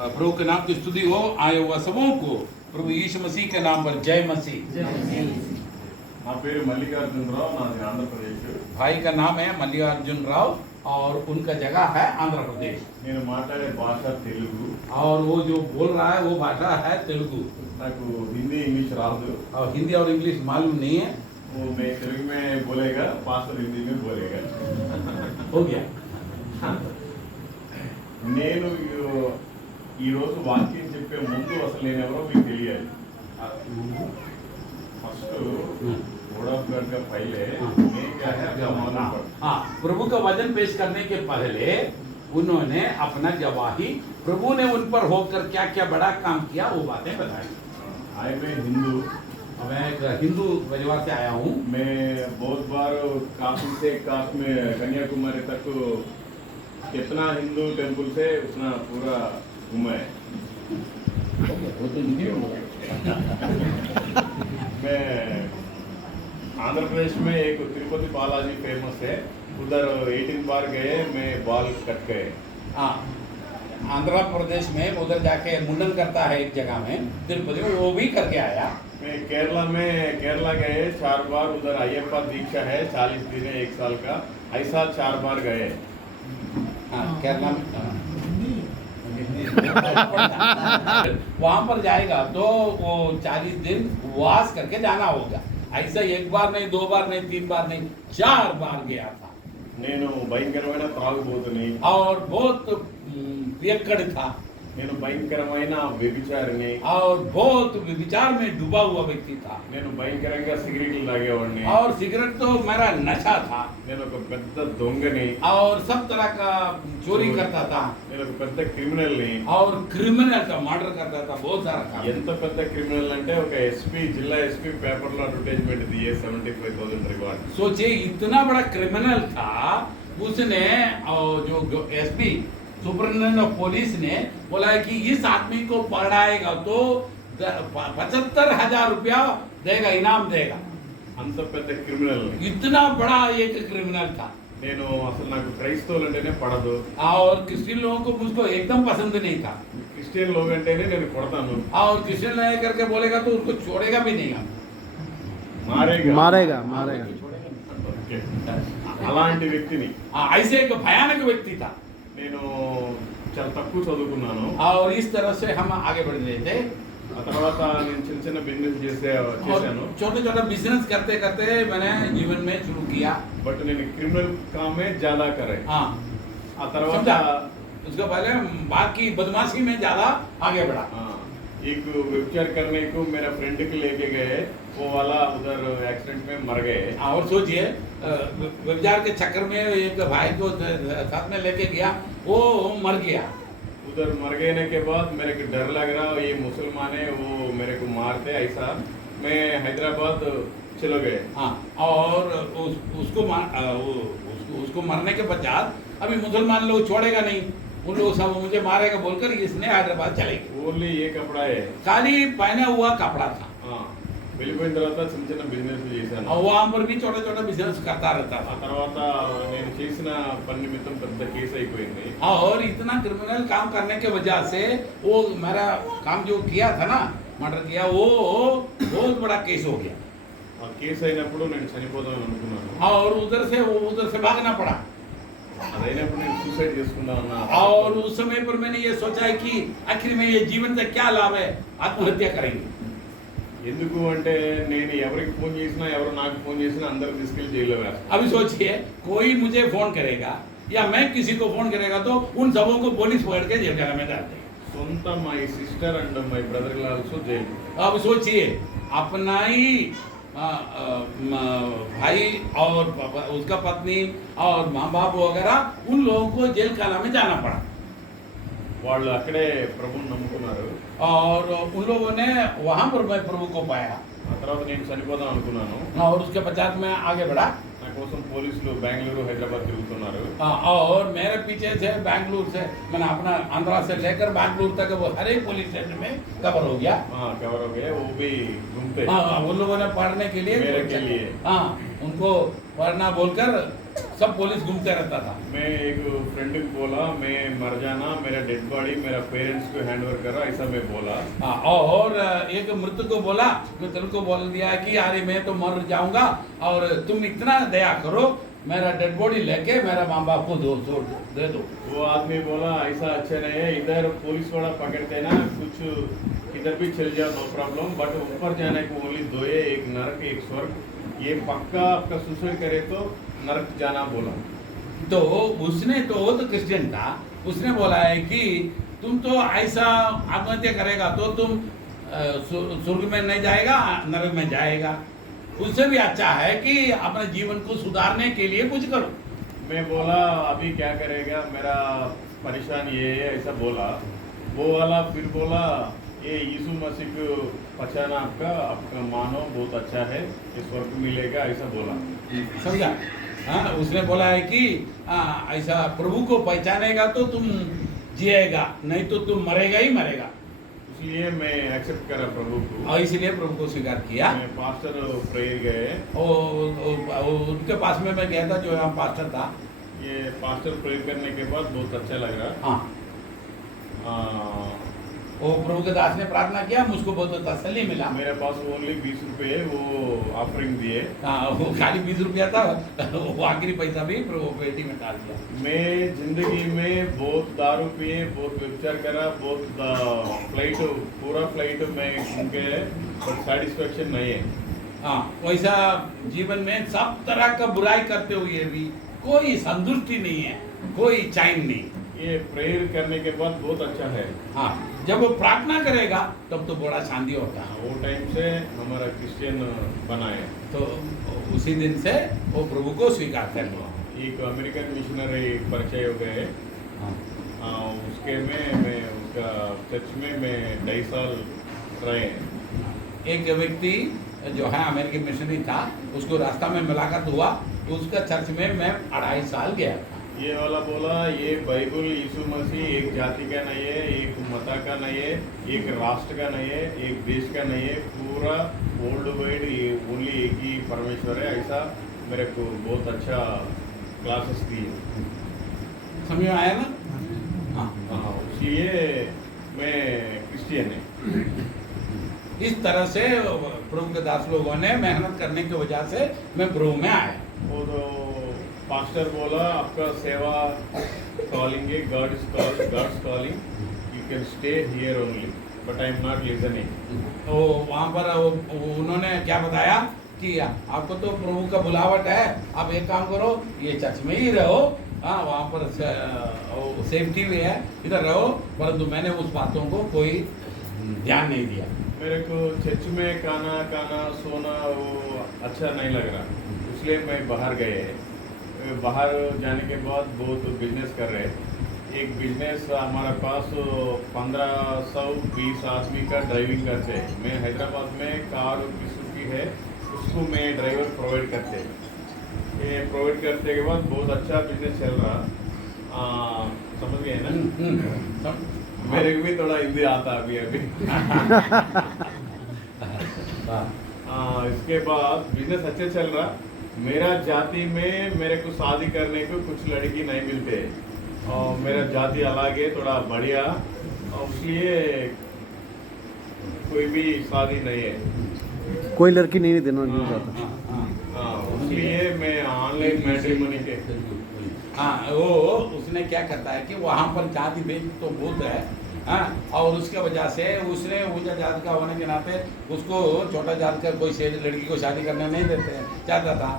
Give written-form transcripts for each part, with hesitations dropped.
प्रभु के नाम की स्तुति हो। आए हुआ सबों को प्रभु यीशु मसीह के नाम पर जय मसीह। నా పేరు మల్లికార్జునరావు, నాది ఆంధ్రప్రదేశ్. भाई का नाम है मल्लिकार्जुन राव और उनका जगह है आंध्र प्रदेश। నేను మాట్లాడే భాష తెలుగు. और वो जो बोल रहा है वो भाषा है तेलुगु। నాకు హిందీ ఇంగ్లీష్ రాదు. और हिंदी और इंग्लिश मालूम नहीं है। वो मैं तेलुगु में बोलेगा, पास्टर हिंदी में बोलेगा. हो गया। నేను ఈ రోజు వాక్యం చెప్పే ముందు అసలు నేను ఎవరో మీకు తెలియాలి. फर्स्ट वोडाफोन का पहले मैं क्या है अपना मालूम पड़. हाँ, प्रभु का वचन पेश करने के पहले उन्होंने अपना गवाही प्रभु ने उन पर होकर क्या क्या बड़ा काम किया वो बातें बताई। आई मैं हिंदू. मैं एक हिंदू परिवार से आया हूँ। मैं बहुत बार काशी से काश में कन्याकुमारी तक कितना हिंदू टेम्पल से उतना पूरा घूमा है. मैं आंध्र प्रदेश में एक तिरुपति बालाजी फेमस है, उधर 18 बार गए. मैं बाल कट गए. हाँ, आंध्र प्रदेश में उधर जाके मुंडन करता है एक जगह में तिरुपति में, वो भी करके आया। मैं केरला गए 4 बार. उधर अय्यप्पा दीक्षा है 40 दिन है 1 साल का, ऐसा 4 बार गए. हाँ, केरला में वहां पर जाएगा तो वो 40 दिन उपवास करके जाना होगा। ऐसा 1 बार नहीं, 2 बार नहीं, 3 बार नहीं, 4 बार गया था। నేను భయంకరమైన త్రాగుబోతుని. और बहुत पियक्कड़ था. నేను భయంకరమైన వ్యభిచారిని. और बहुत विचार में डूबा हुआ व्यक्ति था. నేను భయంకరంగా సిగరెట్లు తాగేవాడిని. और सिगरेट तो मेरा नशा था. నేను ఒక పెద్ద దొంగని. और सब तरह का चोरी करता था. నేను ఒక పెద్ద క్రిమినల్ ని. और क्रिमिनल का मर्डर करता था, बहुत सारा काम. ఎంత పెద్ద క్రిమినల్ అంటే ఒక ఎస్పీ, జిల్లా ఎస్పీ పేపర్ లో అడ్వర్టైజ్మెంట్ दिए 75,000 रिवॉर्ड. सोचिए इतना बड़ा क्रिमिनल था, उसने जो एसपी सुपरिटेंडेंट ऑफ पुलिस ने बोला कि इस आदमी को पकड़ाएगा तो 75,000 रुपया देगा, इनाम देगा. అంత పెద్ద క్రిమినల్ ని. इतना बड़ा एक क्रिमिनल था. నేను అసలు నాకు క్రైస్తవులు అంటేనే పడదు. और क्रिश्चियन लोगों को मुझको एकदम पसंद नहीं था. క్రిస్టియన్ లోग అంటేనే నేను కొడతాను. और क्रिश्चियन नहीं करके बोलेगा तो उसको छोड़ेगा भी नहीं. మారేగా. ओके. అలాంటి వ్యక్తిని. ऐसे एक भयानक व्यक्ति था. నేను చాలా తక్కువ చదువుకున్నాను. और इस तरह से हम आगे बढ़ रहे थे. ఆ తర్వాత నేను చిన్న చిన్న బిజినెస్ చేశాను. छोटे छोटे बिजनेस करते करते मैंने जीवन में शुरू किया. బట్ నేను క్రిమినల్ కామే ज्यादा करे. हाँ, ఆ తర్వాత समझा? उसके पहले बाकी बदमाशी में ज्यादा आगे बढ़ा. एक व्यभिचार करने को मेरा फ्रेंड के लेके गए, वो वाला उधर एक्सीडेंट में मर गए. और सोचिए व्यभिचार के चक्कर में एक भाई को साथ में लेके गया, वो मर गया. उधर मर गए के बाद मेरे को डर लग रहा, ये मुसलमान है, वो मेरे को मारते ऐसा. मैं हैदराबाद चले गए. हाँ, और उसको मरने के पश्चात अभी मुसलमान लोग छोड़ेगा नहीं, उन लोग सब मुझे मारेगा बोलकर इसने हैदराबाद चले गए. ओनली ये कपड़ा है, खाली पहना हुआ कपड़ा था. వెళ్ళిపోయిన తర్వాత చిన్న చిన్న బిజినెస్ చేశాను. वहाँ पर भी छोटे छोटे बिजनेस करता रहता ఆ था. తర్వాత నేను చేసిన పని నిమిత్తం పెద్ద కేసు అయిపోయింది. और इतना क्रिमिनल काम करने के वजह से वो मेरा काम जो किया था ना, मर्डर किया, वो बहुत बड़ा केस हो गया. ఆ కేసు అయినప్పుడు నేను చనిపోదామని అనుకున్నాను. और उधर से भागना पड़ा. అదైనప్పుడు నేను సూసైడ్ చేసుకున్నాను. और उस समय पर मैंने ये सोचा है कि आखिर में ये जीवन से क्या लाभ है, आत्महत्या करेंगे. ఎందుకు అంటే నేను ఎవరికి ఫోన్ చేసినా, ఎవరు నాకు ఫోన్ చేసినా అందరూ తీసుకెళ్లి జైల్లో వేస్తారు. अभी सोचिए कोई मुझे फोन करेगा या मैं किसी को फोन करेगा तो उन सबों को पुलिस पकड़ के जेल में डाल देगा. సొంత my sister and my brother in law also jail. अब सोचिए अपना ही भाई और उसका पत्नी और माँ बाप वगैरह उन लोगों को जेल काला में जाना पड़ा. వాళ్ళు అక్కడే ప్రభువుని నమ్ముకున్నారు. और उन लोगों ने वहाँ पर मैं प्रभु को पाया. ఆ తర్వాత నేను చనిపోదాం అనుకున్నాను. और उसके पश्चात मैं आगे बढ़ा. నా కోసం పోలీసులు బెంగళూరు, హైదరాబాద్ తిరుగుతున్నారు. और मेरे पीछे से बैंगलोर से मैंने अपना आंध्रा से लेकर बैंगलोर तक वो हर एक पुलिस स्टेशन में कवर हो गया. कवर हो गए. वो भी घूमते. उन लोगों ने पढ़ने के लिए मेरे के लिए. उनको पढ़ना बोलकर सब पुलिस घूमते रहता था। मैं एक फ्रेंड को बोला मैं मर जाना, मेरा डेड बॉडी मेरा पेरेंट्स को हैंड ओवर करा, ऐसा मैं बोला। हाँ, और एक मृत को बोला, मृत को बोल दिया कि अरे मैं तो मर जाऊंगा और तुम इतना दया करो, मेरा डेड बॉडी लेके मेरा माँ बाप को दे दो। वो आदमी बोला ऐसा अच्छा नहीं है, इधर पुलिस वाला पकड़ते ना, कुछ किधर भी चल जाओ नो प्रॉब्लम, बट ऊपर जाने को ओनली दो है, एक नरक एक स्वर्ग। ये पक्का आपका सुसाइड करे तो नरक जाना बोला। तो उसने तो वो तो क्रिश्चियन था, उसने बोला है कि तुम तो ऐसा आत्महत्या करेगा तो तुम स्वर्ग में नहीं जाएगा, नरक में जाएगा। उससे भी अच्छा है कि अपने जीवन को सुधारने के लिए कुछ करो। मैं बोला अभी क्या करेगा, मेरा परेशान ये है, ऐसा बोला। वो वाला फिर बोला ये यीशु मसीह को पहचाना आपका मानो बहुत अच्छा है, ये स्वर्ग मिलेगा, ऐसा बोला। समझा? हाँ, उसने बोला है कि ऐसा प्रभु को पहचानेगा तो तुम जिएगा, नहीं तो तुम मरेगा ही मरेगा। इसलिए मैं एक्सेप्ट करा प्रभु को, और इसलिए प्रभु को स्वीकार किया। मैं पास्टर प्रेयर गए, उनके पास में मैं गया था, जो यहाँ पास्टर था। ये पास्टर प्रेयर करने के बाद बहुत अच्छा लग रहा। हाँ, वो प्रभु के दास ने प्रार्थना किया, मुझको बहुत तसल्ली मिला। मेरे पास ओनली 20 रुपये वो ऑफरिंग दिए। हाँ, वो खाली 20 रुपया था, वो आखिरी पैसा भी प्रभु पेटी में डाल दिया। मैं जिंदगी में बहुत दारू पिए, बहुत व्यभिचार करा, बहुत फ्लाइट, पूरा फ्लाइट में घूम के, बट सेटिस्फेक्शन नहीं है। हाँ, वैसा जीवन में सब तरह का बुराई करते हुए भी कोई संतुष्टि नहीं है, कोई चैन नहीं। ये प्रेयर करने के बाद बहुत अच्छा है। हाँ, जब वो प्रार्थना करेगा तब तो बड़ा शांति होता है। वो टाइम से हमारा क्रिश्चियन बनाए, तो उसी दिन से वो प्रभु को स्वीकार कर लिया। एक अमेरिकन मिशनरी परिचय हो गए। हाँ, उसके में मैं उसका चर्च में मैं 2.5 साल रहे। एक व्यक्ति जो है अमेरिकन मिशनरी था, उसको रास्ता में मुलाकात हुआ, तो उसका चर्च में मैं 2.5 साल गया था। ये वाला बोला ये बाइबल यीशु मसीह एक जाति का नहीं है, एक मता का नहीं है, एक राष्ट्र का नहीं है, एक देश का नहीं है, पूरा वर्ल्ड वाइड ये ओनली एक ही परमेश्वर है, ऐसा मेरे को बहुत अच्छा क्लासेस दी। समझ में आया ना? हाँ, हाँ, इसलिए मैं क्रिश्चियन है। इस तरह से प्रभु के दास लोगों ने मेहनत करने की वजह से मैं प्रभु में आया। वो तो पास्टर बोला आपका सेवा कॉलिंग है, God's calling, you can stay here only, but I am not listening. तो वहाँ पर उन्होंने क्या बताया कि आपको तो प्रभु का बुलावट है, आप एक काम करो, ये चर्च में ही रहो। हाँ, वहाँ पर सेफ्टी भी है, इधर रहो। परंतु मैंने उस बातों को कोई ध्यान नहीं दिया। मेरे को चर्च में खाना सोना वो अच्छा नहीं लग रहा, इसलिए मैं बाहर गए। बाहर जाने के बाद बहुत बिजनेस कर रहे। एक बिजनेस हमारे पास 1520 आदमी का ड्राइविंग करते हैं। मैं हैदराबाद में कार सुजुकी है, उसको मैं ड्राइवर प्रोवाइड करते। ये प्रोवाइड करते के बाद बहुत अच्छा बिजनेस चल रहा। समझ गए ना? मेरे को भी थोड़ा हिंदी आता अभी। इसके बाद बिजनेस अच्छे चल रहा। मेरा जाति में मेरे को शादी करने को कुछ लड़की नहीं मिलते, और मेरा जाति अलग है थोड़ा बढ़िया, और इसलिए कोई भी शादी नहीं है, कोई लड़की नहीं देना नहीं चाहता। इसलिए मैं ऑनलाइन मैट्रिमोनी के। हाँ, वो उसने क्या करता है कि वहाँ पर जाति भेद तो बहुत है। हाँ, और उसके वजह से उसने ऊंचा जात का होने के नाते उसको छोटा जात का कोई लड़की को शादी करने नहीं देते चाहता था,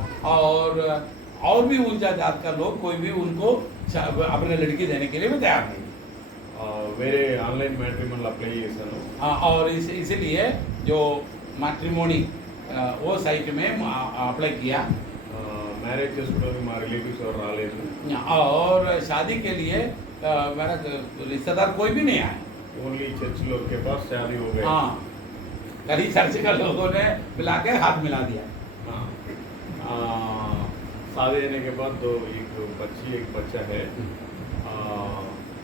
और भी ऊंचा जात का लोग कोई भी उनको अपने लड़की देने के लिए भी तैयार नहीं। मेरे ऑनलाइन मैट्रिमोनी अप्लाई చేశాను। हाँ, और इसीलिए जो मैट्रिमोनी वो साइट में अप्लाई किया। मैरिज చేసుకోవడానికి మా రిలేటివ్స్ ఎవరు రాలేదు, और शादी के लिए मेरा रिश्तेदार कोई भी नहीं आया। ओनली चर्च लोग के पास शादी हो गई। हाँ, कभी चर्च का लोगों ने मिला के हाथ मिला दिया। शादी होने के बाद तो एक बच्ची एक बच्चा है।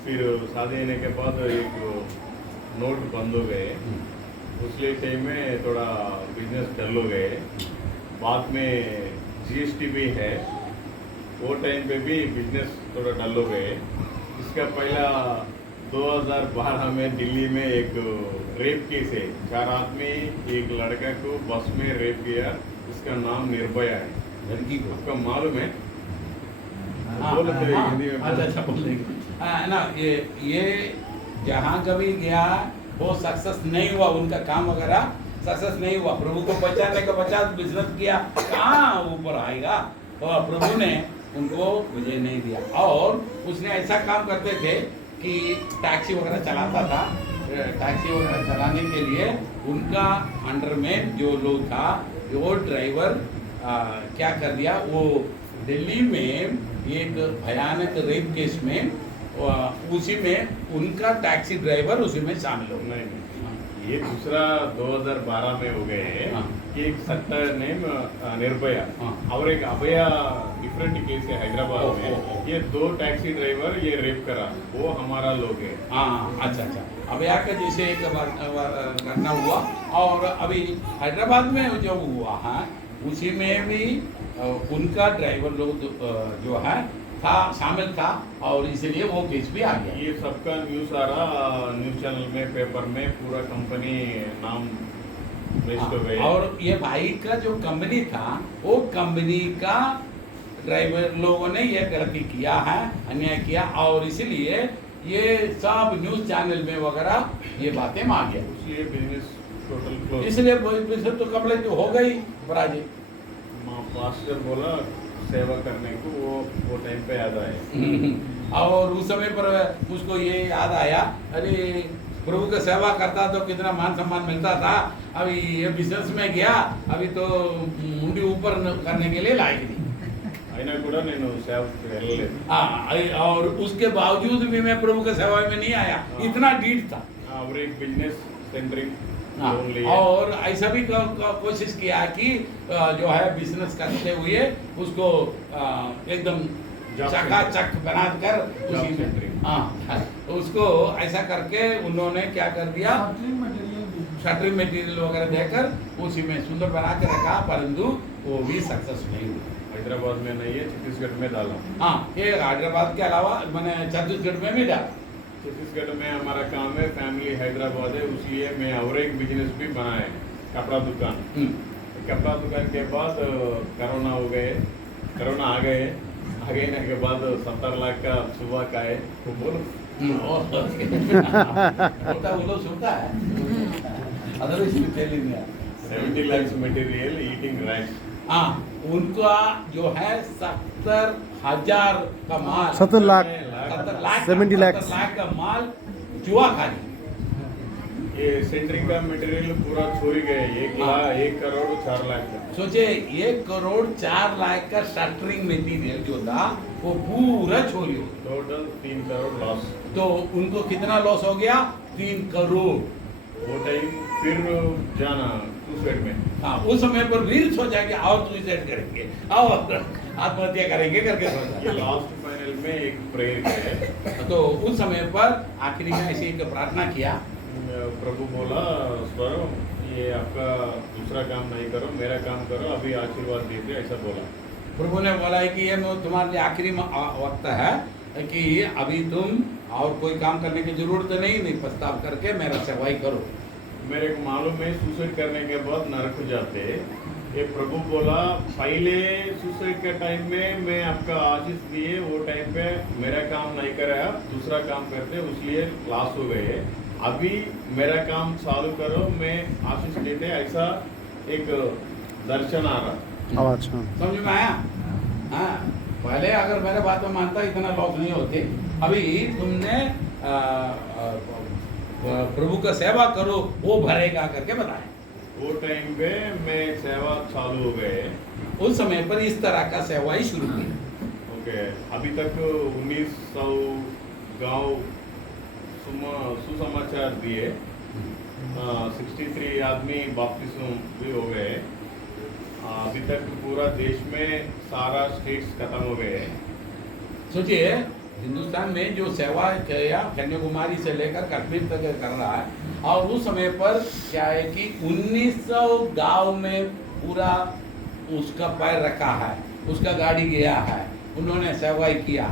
फिर शादी होने के बाद एक नोट बंद हो गए, उसके टाइम में थोड़ा बिजनेस डल हो गए। बाद में जीएसटी भी है, वो टाइम पे भी बिजनेस थोड़ा डल हो गए। इसका पहला 2012 में दिल्ली में एक रेप केस है, 4 आदमी एक लड़का को बस में रेप किया, इसका नाम निर्भया है। लड़की को आपका मालूम है? हाँ, बोलो तो हाँ, हिंदी में अच्छा अच्छा बोल देंगे। ना ये जहाँ कभी गया वो सक्सेस नहीं हुआ, उनका काम वगैरह सक्सेस नहीं हुआ। प्रभु को बचाने का बचा बिजनेस किया, कहाँ ऊपर आएगा। और प्रभु ने उनको विजय नहीं दिया। और उसने ऐसा काम करते थे कि टैक्सी वगैरह चलाता था। टैक्सी वगैरह चलाने के लिए उनका अंडर में जो लोग था, वो ड्राइवर क्या कर दिया, वो दिल्ली में एक भयानक रेप केस में उसी में उनका टैक्सी ड्राइवर उसी में शामिल हो गया। नहीं, ये दूसरा 2012 में हो गए हैं हाँ। कि एक सट्टर नेम निर्भया हाँ। और एक अभया, डिफरेंट केस है हैदराबाद ओ, में। ओ, ओ। ये 2 टैक्सी ड्राइवर ये रेप करा, वो हमारा लोग है। हाँ अच्छा अच्छा। अब यहाँ का जैसे एक घटना हुआ, और अभी हैदराबाद में जो हुआ है उसी में भी उनका ड्राइवर लोग जो है था शामिल था, और इसलिए वो केस भी आ गया। ये सबका न्यूज़ आ रहा, न्यूज़ चैनल में, पेपर में, पूरा कंपनी नाम वेस्ट हो गए। और ये भाई का जो कंपनी था, वो कंपनी का ड्राइवर लोगों ने ये गलती किया है, अन्याय किया, और इसलिए ये सब न्यूज़ चैनल में वगैरह ये बातें आ गया। इसलिए बिजनेस टोटल क्लोज। इसलिए बिजनेस तो कपड़े तो हो गई बराजी। मास्टर बोला सेवा करने को, वो टाइम पे याद आया। और उस समय पर मुझको ये याद आया, अरे प्रभु का सेवा करता तो कितना मान सम्मान मिलता था। अभी ये बिजनेस में गया, अभी तो मुंडी ऊपर करने के लिए लायक नहीं। అయినా కూడా నేను సేవకు వెళ్ళలేదు। और उसके बावजूद भी मैं प्रभु के सेवा में नहीं आया, इतना डीठ था। और एक बिजनेस सेंट्रिक हाँ, लोन लिया। और ऐसा भी कोशिश किया कि जो है बिजनेस करते हुए उसको एकदम Job चकाचक बनाकर Job उसी में centric। हाँ उसको ऐसा करके उन्होंने क्या कर दिया, शटरिंग मटेरियल वगैरह देकर उसी में सुंदर बना के रखा, परंतु वो भी सक्सेस नहीं हुआ। हैदराबाद में नहीं है, छत्तीसगढ़ में डाला। हाँ, ये हैदराबाद के अलावा मैंने छत्तीसगढ़ में भी डाला। छत्तीसगढ़ में हमारा काम है, फैमिली हैदराबाद है, इसलिए मैं और एक बिजनेस भी बनाया, कपड़ा दुकान। कपड़ा दुकान के बाद कोरोना हो गए, कोरोना आ गए के बाद 70 लाख का सुबह का है, तो बोलो होता वो लोग सुनता है। Otherwise 70 lakh material eating rice. हाँ, उनका जो है 70,000 का माल, 70 लाख 70 लाख 70 लाख का माल जुआ खाली। ये सेंटरिंग का मटेरियल पूरा छोड़ गए, 1 करोड़ 4 लाख का। सोचे 1 करोड़ 4 लाख का शटरिंग मटेरियल जो था वो पूरा छोड़ियो, टोटल 3 करोड़ लॉस। तो उनको कितना लॉस हो गया, 3 करोड़। वो टाइम फिर जाना सुसाइड में। हाँ, उस समय पर फिर सोचा कि और सुसाइड करेंगे और आत्महत्या करेंगे करके ये सोचा। लास्ट फाइनल में एक प्रेयर है, तो उस समय पर आखिरी में ऐसे एक प्रार्थना किया, प्रभु बोला स्वरो ये आपका दूसरा काम नहीं करो, मेरा काम करो, अभी आशीर्वाद दीजिए, ऐसा बोला। प्रभु ने बोला है कि ये तुम्हारे लिए आखिरी वक्त है कि अभी तुम और कोई काम करने की जरूरत नहीं, प्रस्ताव करके मेरा सेवाई करो। मेरे को मालूम है सुसाइड करने के बाद नरक जाते, ये प्रभु बोला पहले सुसाइड के टाइम में मैं आपका आशीष दिए, वो टाइम पे मेरा काम नहीं कराया, दूसरा काम करते, इसलिए लॉस हो गए। अभी मेरा काम चालू करो, मैं आशीष देते, ऐसा एक दर्शन आ रहा। आवाज हाँ समझ में आया? हाँ, पहले अगर मेरे बात में मानता इतना लॉस नहीं होते। अभी तुमने प्रभु का सेवा करो, वो भरेगा करके बताया। वो टाइम पे मैं सेवा चालू हो गए, उस समय पर इस तरह का सेवा ही शुरू की। ओके। अभी तक 1900 गांव सुसमाचार दिए, 63 आदमी बपतिस्मा भी हो गए। अभी तक पूरा देश में सारा स्टेट्स खत्म हो गए। सोचिए, हिंदुस्तान में जो सेवा किया कन्याकुमारी से लेकर कश्मीर तक कर रहा है, और उस समय पर क्या है कि 1900 गांव में पूरा उसका पैर रखा है, उसका गाड़ी गया है, उन्होंने सेवा किया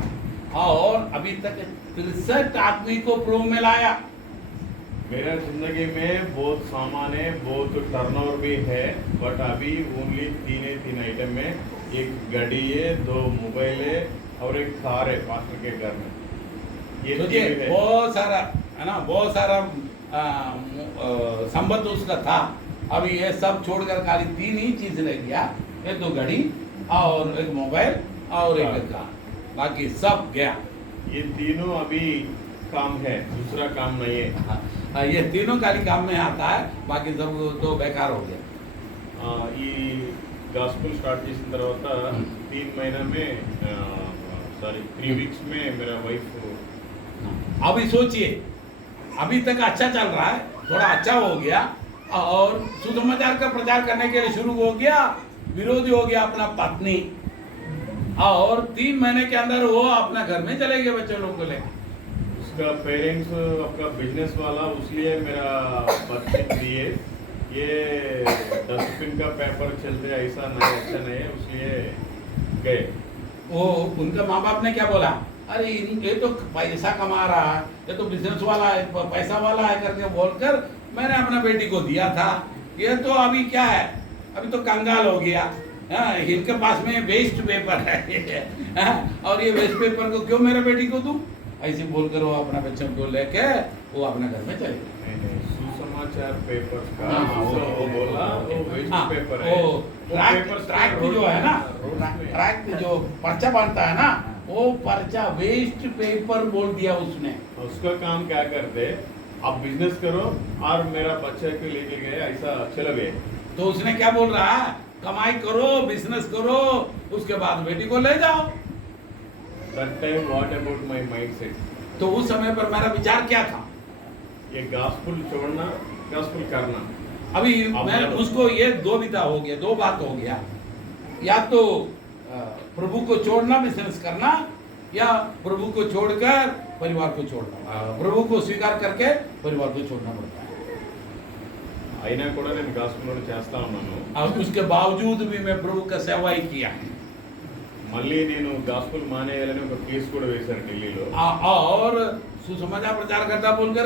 और अभी तक 63 आदमी को प्रभु में लाया। मेरा जिंदगी में बहुत सामान है, बहुत टर्नओवर भी है, बट अभी ओनली तीन आइटम में, एक गाड़ी है, 2 मोबाइल है और एक कार है पास्टर के घर में। ये सोचिए तीन है। बहुत सारा है ना, बहुत सारा संबंध उसका था। अभी ये सब छोड़कर खाली 3 ही चीज रह गया, एक 2 गाड़ी और एक मोबाइल और एक कार, बाकी सब गया। ये तीनों अभी काम है, दूसरा काम नहीं है। ये तीनों खाली काम में आता है, बाकी सब तो बेकार हो गया। ఈ गास्पुल स्टार्ट చేసిన తర్వాత 3 महीना में सॉरी 3 वीक्स में मेरा वाइफ अभी सोचिए, अभी तक अच्छा चल रहा है, थोड़ा अच्छा हो गया और सुसमाचार का प्रचार करने के लिए शुरू हो गया, विरोधी हो गया अपना पत्नी, और 3 महीने के अंदर वो अपना घर में चले गए बच्चे लोग को लेकर। उसका पेरेंट्स अपना बिजनेस वाला, उसलिए मेरा बच्चे दिए। ये डस्टबिन का पेपर चलते ऐसा नहीं, अच्छा नहीं है, उसलिए गए। वो उनके माँ बाप ने क्या बोला, अरे ये तो पैसा कमा रहा है, ये तो बिजनेस वाला है, पैसा वाला है करके बोलकर मैंने अपना बेटी को दिया था। ये तो अभी क्या है, अभी तो कंगाल हो गया। इनके पास में वेस्ट पेपर है और ये वेस्ट पेपर को क्यों मेरे बेटी को दूं, ऐसे बोलकर वो अपना बच्चों को लेके वो अपने घर में चले गए। सुसमाचार पेपर का हाँ, वो बोला वो वेस्ट हाँ, पेपर है। वो पेपर ट्रैक जो है ना, ट्रैक जो पर्चा बांधता है ना, वो पर्चा वेस्ट पेपर बोल दिया उसने। उसका काम क्या करते, आप बिजनेस करो और मेरा बच्चा को लेके गए, ऐसा चला गए। तो उसने क्या बोल रहा है, कमाई करो, बिजनेस करो, उसके बाद बेटी को ले जाओ। That time what about my mindset? तो उस समय पर मेरा विचार क्या था, ये गास्पुल छोड़ना, गास्पुल करना। अभी अब मैं बोलो। उसको ये 2 विधा हो गया, 2 बात हो गया, या तो प्रभु को छोड़ना, बिजनेस करना, या प्रभु को छोड़कर परिवार को छोड़ना, प्रभु को स्वीकार करके परिवार को छोड़ना पड़ता है। అయినా కూడా నేను గాస్పుల్ చేస్తా ఉన్నాను। और उसके बावजूद भी मैं प्रभु का सेवा ही किया है। మళ్ళీ నేను గాస్పుల్ మానేయాలని ఒక కేసు కూడా వేశారు ఢిల్లీలో। और सुसमाचार प्रचार करता बोलकर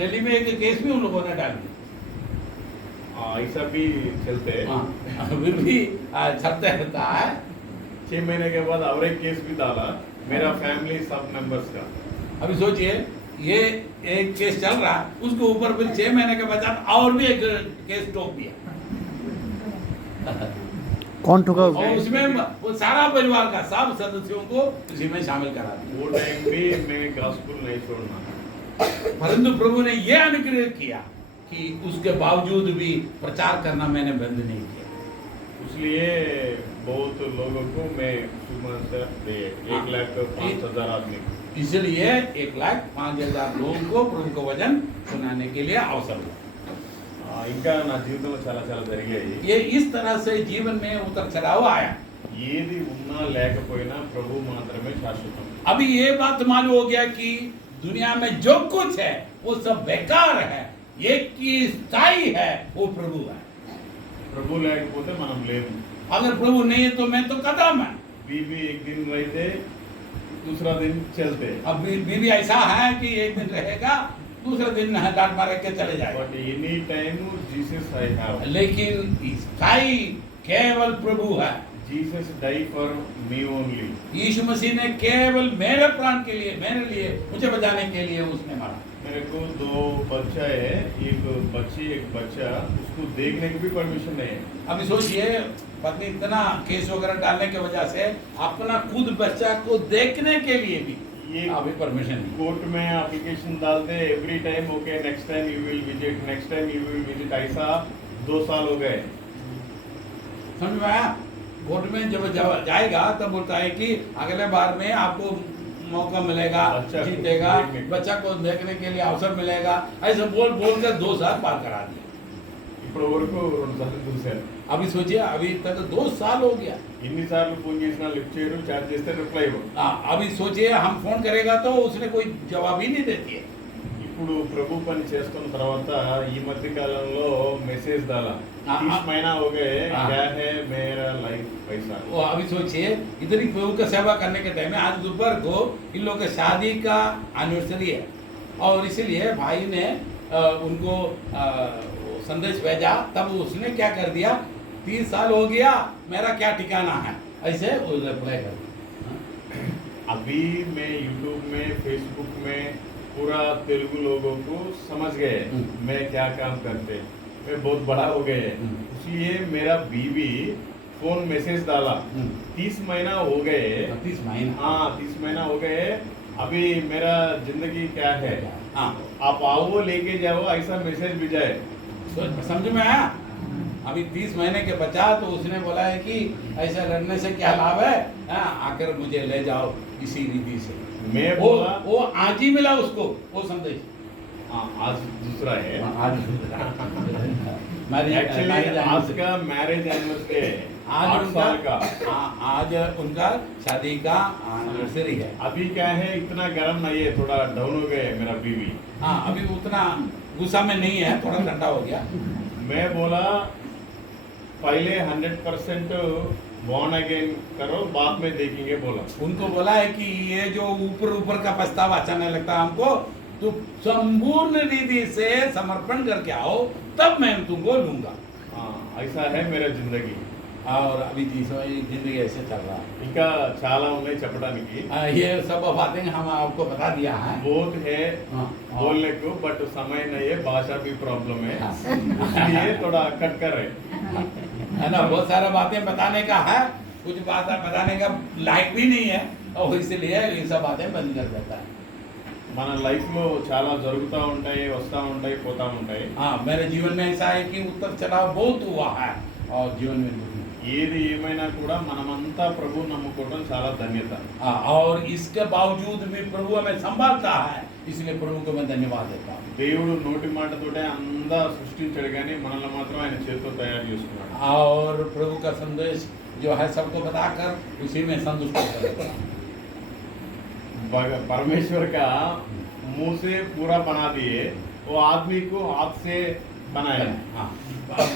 दिल्ली में एक केस भी उन लोगों ने डाल दिया। ऐसा भी चलते अभी भी चलते रहता है। 6 महीने के बाद और एक केस भी डाला मेरा फैमिली सब मेंबर्स का। अभी सोचिए, ये एक केस चल रहा है, उसके ऊपर फिर 6 महीने के बाद और भी एक केस ठोक दिया। कौन ठुका उसको? और उसमें वो सारा परिवार का सब सदस्यों को उसी में शामिल करा दिया। वो टाइम भी मैं गास्पुल नहीं छोड़ना, परंतु प्रभु ने यह अनुग्रह किया कि उसके बावजूद भी प्रचार करना मैंने बंद नहीं किया। इसलिए बहुत लोगों को मैं सुसमाचार दे 1,05,000 आदमी को। इसलिए 1,05,000 लोगों को प्रभु को वचन सुनाने के लिए अवसर हुआ। ఇంకా నా జీవితంలో చాలా చాలా జరిగాయి। ये इस तरह से जीवन में उतर चढ़ाव आया। ఏది ఉన్నా లేకపోయినా ప్రభు మాత్రమే శాశ్వతం। अभी ये बात मालूम हो गया कि दुनिया में जो कुछ है वो सब बेकार है, एक की स्थायी है, वो प्रभु है। ప్రభు లేకపోతే మనం లేము। अगर प्रभु नहीं है तो मैं तो कदम है। बीवी एक दिन रहते, दूसरा दिन चलते। अब बीवी ऐसा है कि एक दिन रहेगा, दूसरे दिन डांट मार के चले जाएगा, but any time Jesus I have. लेकिन स्थायी केवल प्रभु है। Jesus die for me only. Yeshu Masih ने केवल मेरे प्राण के लिए, मेरे लिए, मुझे बचाने के लिए उसने मारा। मेरे को 2 बच्चा है, एक बच्ची एक बच्चा, उसको देखने की भी परमिशन नहीं है। अभी सोचिए, पत्नी इतना केस वगैरह डालने की वजह से अपना खुद बच्चा को देखने के लिए भी ये अभी परमिशन नहीं। कोर्ट में एप्लीकेशन डालते every time, okay next time you will visit, next time you will visit, ऐसा 2 साल हो गए। समझ में आया? कोर्ट में जब जाएगा तब बोलता है कि अगले बार में आपको मौका मिलेगा, बच्चा को जीतेगा, देखने का। बच्चा को देखने के लिए अवसर मिलेगा, ऐसे बोल बोल कर 2 साल पार करा दिया। ఇప్పుడు వరకు 2 సార్లు చూశారు। अभी सोचिए, अभी तक 2 साल हो गया। ఎన్నిసార్లు ఫోన్ చేసినా లిఫ్ట్ చేయరు, చాట్ చేస్తే రిప్లై ఇవ్వరు। अभी सोचिए, हम फोन करेगा तो उसने कोई जवाब ही नहीं देती है। ఇప్పుడు ఇప్పుడు ప్రభు పని చేస్తున్న తర్వాత ఈ మధ్య కాలంలో మెసేజ్ डाला हाँ, 30 हाँ। महीना हो गए हाँ। क्या है मेरा लाइफ पैसा वो अभी सोचिए इधर ही प्रभु का सेवा करने के टाइम में आज दोपहर को इन लोगों का शादी का एनिवर्सरी है और इसीलिए भाई ने उनको संदेश भेजा तब उसने क्या कर दिया 30 साल हो गया मेरा क्या ठिकाना है ऐसे रिप्लाई कर दिया। अभी मैं यूट्यूब में फेसबुक में पूरा तेलुगु लोगों को समझ गए मैं क्या काम करते मैं बहुत बड़ा हो गए इसलिए मेरा बीवी फोन मैसेज डाला 30 महीना हो गए 30 महीना हाँ 30 महीना हो गए अभी मेरा जिंदगी क्या है हाँ आप आओ लेके जाओ ऐसा मैसेज भी जाए तो समझ में आया। अभी 30 महीने के पश्चात तो उसने बोला है कि ऐसा करने से क्या लाभ है हाँ, आकर मुझे ले जाओ इसी रीति से मैं वो बोला वो आज ही मिला उसको वो संदेश हाँ, आज दूसरा है आज एक्चुअली आज का मैरिज एनिवर्सरी है आज 8 साल का हाँ, आज उनका शादी का एनिवर्सरी है। अभी क्या है इतना गर्म नहीं है थोड़ा डाउन हो गए मेरा बीवी हाँ अभी उतना गुस्सा में नहीं है थोड़ा ठंडा हो गया। मैं बोला पहले 100% बॉर्न अगेन करो बाद में देखेंगे बोला उनको बोला है कि ये जो ऊपर ऊपर का प्रस्ताव अच्छा नहीं लगता हमको तो संपूर्ण रीति से समर्पण करके आओ तब मैं तुमको लूंगा। हाँ ऐसा है मेरा जिंदगी और अभी जिंदगी ऐसे चल रहा है। ఇంకా చాలా ఉన్నాయి చెప్పడానికి ये सब बातें हम आपको बता दिया है। बहुत है हाँ, बोलने को बट समय नहीं है भाषा भी प्रॉब्लम है हाँ। इसलिए थोड़ा कट कर रहे है ना बहुत सारा बातें बताने का है कुछ बातें बताने का लायक भी नहीं है और इसलिए ये सब बातें बंद कर देता है। మన లైఫ్ లో చాలా జరుగుతూ ఉంటాయి వస్తూ ఉంటాయి పోతా ఉంటాయి हाँ मेरे जीवन में ऐसा है कि उतर चढ़ाव बहुत हुआ है और जीवन में दुख नहीं। ఏది ఏమైనా కూడా మనమంతా ప్రభు నమ్ముకోవడం చాలా ధన్యత हाँ और इसके बावजूद भी प्रभु हमें संभालता है इसलिए प्रभु को मैं धन्यवाद देता हूँ। దేవుడు నోటి మాటతోటే అంతా సృష్టించాడు కానీ మనల్ని మాత్రం ఆయన చేతితో తయారు చేసుకున్నాడు और प्रभु का संदेश जो है सबको बताकर उसी में संतुष्ट कर देता हूँ। परमेश्वर का मुंह से पूरा बना दिए वो आदमी को हाथ से बनाया हाँ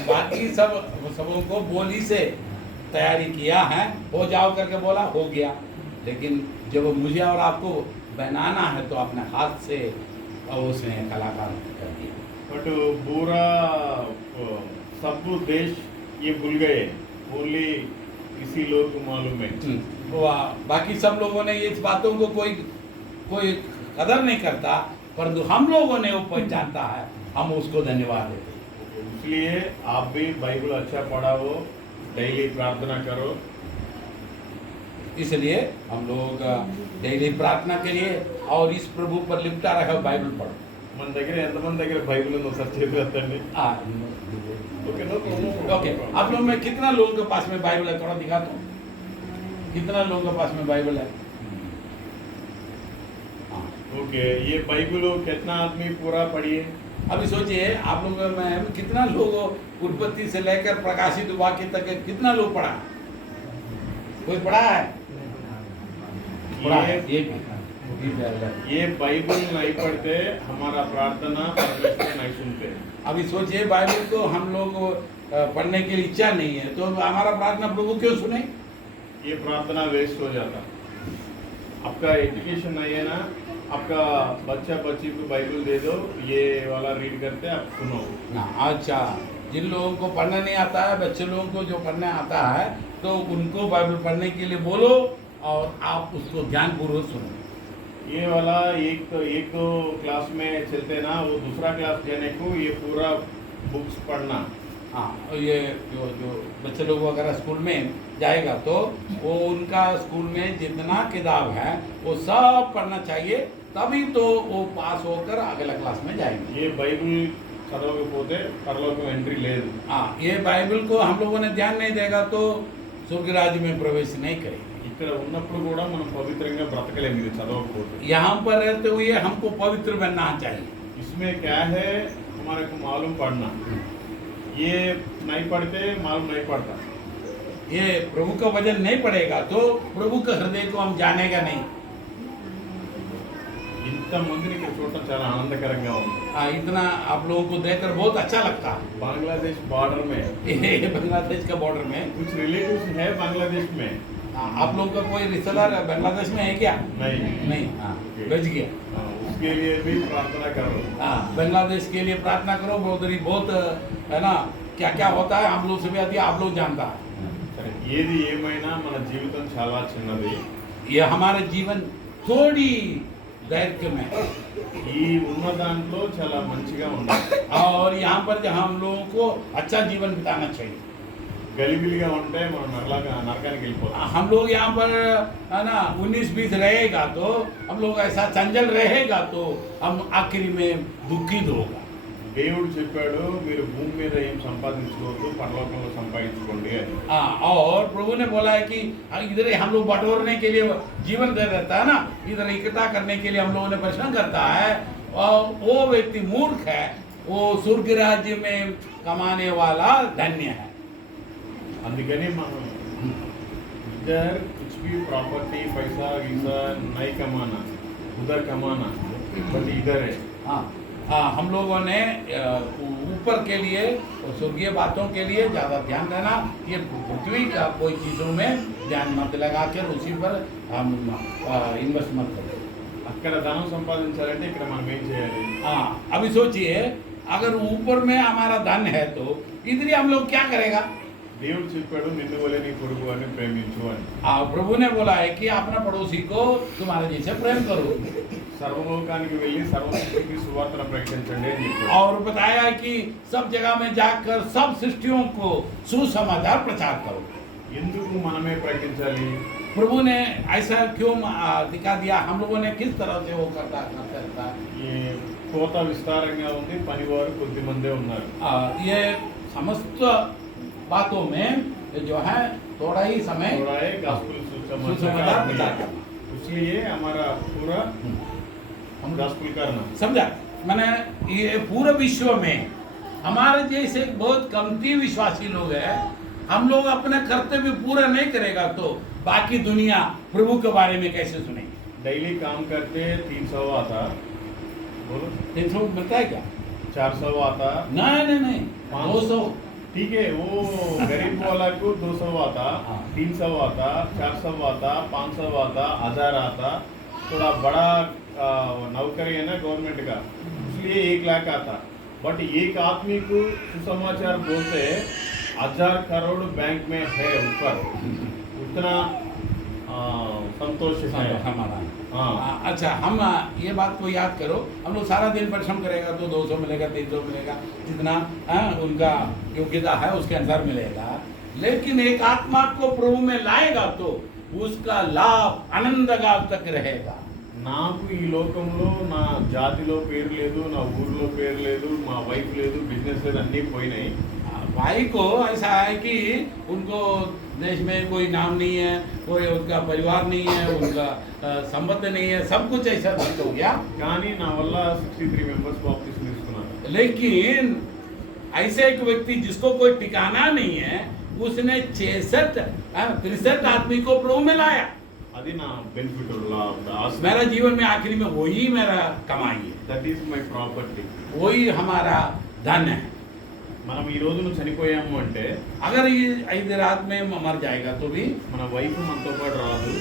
बाकी सब सबों को बोली से तैयारी किया है हो जाओ करके बोला हो गया लेकिन जब मुझे और आपको बनाना है तो अपने हाथ से उसने कलाकार कर दिया। बट पूरा सब देश ये भूल गए ओनली इसी लोग को मालूम है बाकी सब लोगों ने इस बातों को कोई कदर नहीं करता परंतु हम लोगों ने वो पहचानता है हम उसको धन्यवाद देते हैं। इसलिए आप भी बाइबल अच्छा पढ़ाओ डेली प्रार्थना करो इसलिए हम लोग डेली प्रार्थना के लिए और इस प्रभु पर लिपटा रहे बाइबल पढ़ो। మన దగ్గర ఎంతమంది దగ్గర బైబిల్ ఉందో ఒకసారి చేతులు ఎత్తండి ఓకే నో ओके आप लोग में कितना लोगों के पास में बाइबल है थोड़ा दिखा दो कितना लोगों के पास में बाइबल है। हाँ ओके ये बाइबल कितना आदमी पूरा पढ़िए अभी सोचिए आप लोगों में कितना लोग उत्पत्ति से लेकर प्रकाशित वाक्य तक कितना लोग पढ़ा कोई पढ़ा है पढ़ा है ये बाइबल नहीं पढ़ते हमारा प्रार्थना परमेश्वर नहीं सुनते अभी सोचिए बाइबल को हम लोग पढ़ने की इच्छा नहीं है तो हमारा प्रार्थना प्रभु क्यों सुने। ये प्रार्थना वेस्ट हो जाता आपका एजुकेशन नहीं है ना आपका बच्चा बच्ची को बाइबल दे दो ये वाला रीड करते आप सुनो अच्छा जिन लोगों को पढ़ना नहीं आता है बच्चे लोगों को जो पढ़ने आता है तो उनको बाइबल पढ़ने के लिए बोलो और आप उसको ध्यानपूर्वक सुनो। ये वाला एक तो क्लास में चलते ना वो दूसरा क्लास जाने को ये पूरा बुक्स पढ़ना हाँ ये जो बच्चे लोग अगर स्कूल में जाएगा तो वो उनका स्कूल में जितना किताब है वो सब पढ़ना चाहिए तभी तो वो पास होकर अगला क्लास में जाएंगे। ये बाइबल చదవకపోతే పరలోకం ఎంట్రీ లేదు हाँ ये बाइबल को हम लोगों ने ध्यान नहीं देगा तो स्वर्ग राज्य में प्रवेश नहीं करेंगे। ఇక్కడ ఉన్నప్పుడు కూడా మనం పవిత్రంగా బ్రతకలేము ఇది చదవకపోతే यहाँ पर रहते हुए हमको पवित्र बनना चाहिए। इसमें क्या है हमारे को मालूम पड़ना ये नहीं पढ़ते मालूम नहीं पड़ता ये प्रभु का वचन नहीं पड़ेगा तो प्रभु के हृदय को हम जानेगा नहीं। ఇంత ఇంతమందిని ఇక్కడ చూడటం చాలా ఆనందకరంగా ఉంది. इतना आप लोगों को देखकर बहुत अच्छा लगता है। बांग्लादेश बॉर्डर में ये बांग्लादेश का बॉर्डर में कुछ रिलेटिव्स है बांग्लादेश में, आप लोगों का कोई रिश्तेदार बांग्लादेश में है क्या? नहीं नहीं, हाँ, भेज गया। उसके लिए भी प्रार्थना करो. हाँ, बांग्लादेश के लिए प्रार्थना करो। बहुत है ना, क्या क्या होता है हम लोग से भी आती है, आप लोग जानता है। సరే, ఏది ఏమైనా మన జీవితం చాలా చిన్నది. ये हमारे जीवन थोड़ी दैर्घ्य में है ఈ ఉన్న దాంట్లో చాలా మంచిగా ఉండాలి. और यहाँ पर जहाँ हम लोगों को अच्छा जीवन बिताना चाहिए। గలిబిలిగా ఉంటే మనం నరకానికి వెళ్ళిపోతాం. हम लोग यहाँ पर है ना 19-20 रहेगा तो हम लोग ऐसा चंचल रहेगा तो हम आखिरी में दुखित होगा। దేవుడు చెప్పాడు, మీరు భూమి మీద ఏం సంపాదించుకోవద్దు, పరలోకంలో సంపాదించుకోండి అని. हाँ, और प्रभु ने बोला है कि इधर हम लोग बटोरने के लिए जीवन दे देता है ना, इधर इकट्ठा करने के लिए हम लोगों ने परिश्रम करता है, और वो व्यक्ति मूर्ख है, वो स्वर्ग राज्य में कमाने वाला धन्य है। అందుకని మనం इधर कुछ भी प्रॉपर्टी पैसा गीसा नहीं कमाना, उधर कमाना, बट इधर है. हाँ, हम लोगों ने ऊपर के लिए स्वर्गीय बातों के लिए ज़्यादा ध्यान देना, ये पृथ्वी का कोई चीज़ों में ध्यान मत लगा कर उसी पर हम इन्वेस्ट मत करें। అక్కడ ధనం సంపాదించాలంటే ఇక్కడ మనం ఏం చేయాలి? हाँ, अभी सोचिए अगर ऊपर में हमारा धन है तो इधर ही हम लोग क्या करेगा? దేవుడు చెప్పాడు, నిన్ను వలె నీ పొరుగు అని ప్రేమించు అని. प्रभु ने बोला है कि अपना पड़ोसी को तुम्हारे जैसे प्रेम करो, సర్వలోకానికి వెళ్ళి సర్వసృష్టికి సువార్తను ప్రకటించండి అని చెప్పాడు. और बताया कि सब जगह में जाकर सब सृष्टियों को सुसमाचार प्रचार करो। ఎందుకు మనమే ప్రకటించాలి? प्रभु ने ऐसा क्यों दिखा दिया? हम लोगों ने किस तरह से वो करता रहता है? ఈ కోత విస్తారంగా ఉంది, పనివారు కొద్ది మందే ఉన్నారు. ये समस्त बातों में जो है थोड़ा ही समय थोड़ा है गॉस्पेल सुसमाचार सुसमाचार प्रचार करना. करना। इसलिए हमारा पूरा हम गॉस्पेल करना. समझा? मैंने ये पूरे विश्व में हमारे जैसे बहुत कमती विश्वासी लोग हैं, हम लोग अपने कर्तव्य पूरा नहीं करेगा तो बाकी दुनिया प्रभु के बारे में कैसे सुनेगी? डेली काम करते 300 आता, बोलो 300 मिलता है क्या? 400 आता. नहीं नहीं, 200। ठीक है, वो गरीब वाला को 200 आता, हाँ. 300 आता, 400 आता, 500 आता, 1000 आता. थोड़ा बड़ा नौकरी है ना गवर्नमेंट का, इसलिए 1 लाख आता. बट एक आदमी को सुसमाचार बोलते 1000 करोड़ बैंक में है ऊपर, उतना संतोष है हमारा। हाँ. अच्छा, हम ये बात को याद करो, हम लोग सारा दिन परिश्रम करेगा तो 200 मिलेगा, 300 मिलेगा, जितना उनका योग्यता है उसके अनुसार मिलेगा। लेकिन एक आत्मा को प्रभु में लाएगा तो उसका लाभ अनंतकाल तक रहेगा। నాకు ఈ లోకంలో నా జాతిలో పేరు లేదు, నా ఊర్లో పేరు లేదు, మా వైఫ్ లేదు, బిజినెస్ లేదు, అన్నీ పోయినాయి. भाई को ऐसा है कि उनको देश में कोई नाम नहीं है, कोई उनका परिवार नहीं है, उनका संबंध नहीं है, सब कुछ ऐसा बंद हो गया। కానీ నా వల్ల 63 మెంబర్స్ బాప్టిజం తీసుకున్నారు. लेकिन ऐसे एक व्यक्ति जिसको कोई ठिकाना नहीं है, उसने 63 आदमी को प्रभु में लाया। అది నా బెనిఫిట్ मेरा जीवन में आखिरी में वही मेरा कमाई है, దట్ ఈస్ మై ప్రాపర్టీ. वही हमारा धन है। మనం ఈ రోజున చనిపోయాము అంటే अगर ये 5 रात में मर जाएगा तो भी మన వైఫ్ మనతో పాటు రాదు,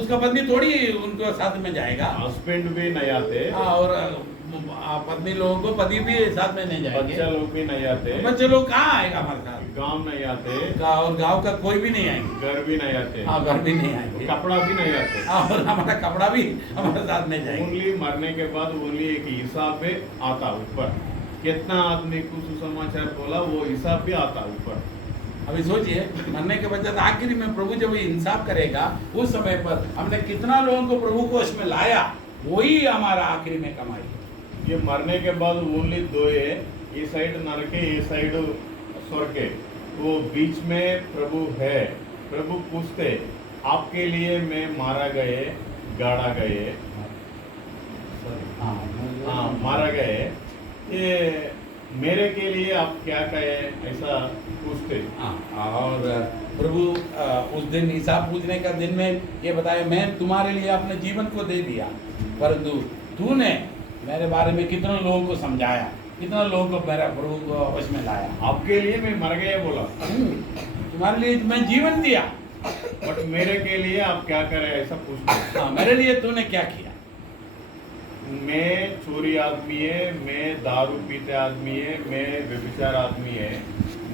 उसका पत्नी थोड़ी उनके साथ में जाएगा, హస్బెండ్ भी नहीं आते, और पत्नी लोगों को पति भी साथ में नहीं जाएंगे, बच्चा लोग भी नहीं आते, बच्चे लोग कहाँ आएगा हमारे साथ? गांव नहीं आते, और गांव का कोई भी नहीं आएंगे, घर भी नहीं आते, घर भी नहीं आएंगे, कपड़ा भी नहीं आते, और हमारा कपड़ा भी हमारे साथ नहीं जाएंगे। ओनली मरने के बाद ओनली एक हिसाब पे आता ऊपर, कितना आदमी को सुसमाचार बोला वो हिसाब भी आता ऊपर. अभी सोचिए, मरने के पश्चात आखिरी में प्रभु जब इंसाफ करेगा उस समय पर हमने कितना लोगों को प्रभु को उसमें लाया, वही हमारा आखिरी में कमाई। ये मरने के बाद ओनली 2 है, ये साइड नरके, ये साइड स्वर्ग है, वो बीच में प्रभु है. प्रभु पूछते आपके लिए मैं मारा गए, गाड़ा गए, हाँ मारा गए, ये मेरे के लिए आप क्या कहें ऐसा पूछते। हाँ, और प्रभु उस दिन हिसाब पूछने का दिन में ये बताया, मैं तुम्हारे लिए अपने जीवन को दे दिया, परंतु तूने मेरे बारे में कितने लोगों को समझाया, कितने लोगों को मेरा प्रभु को वश में लाया। आपके लिए मैं मर गया बोला, तुम्हारे लिए मैं जीवन दिया, बट मेरे के लिए आप क्या करें ऐसा पूछते। हाँ, मेरे लिए तूने क्या किया। मैं चोरी आदमी है, मैं दारू पीते आदमी है, मैं व्यभिचार आदमी है,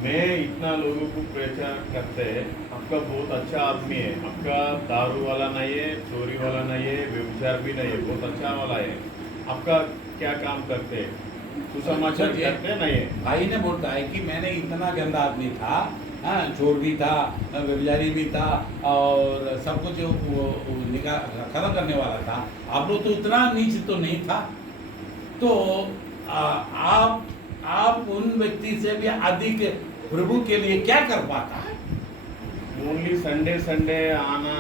मैं इतना लोगों को प्रचार करते हैं, आपका बहुत अच्छा आदमी है, आपका दारू वाला नहीं है, चोरी वाला नहीं है, व्यभिचार भी नहीं है, बहुत अच्छा वाला है, आपका क्या काम करते हैं, सुसमाचार करते नहीं है। भाई ने बोलता है कि मैंने इतना गंदा आदमी था, हाँ, चोर भी था, व्यभिचारी भी था, और सब कुछ वो निकाल खत्म करने वाला था। आप लोग तो उतना नीच तो नहीं था, तो आप उन व्यक्ति से भी अधिक प्रभु के लिए क्या कर पाता है। ओनली संडे संडे आना,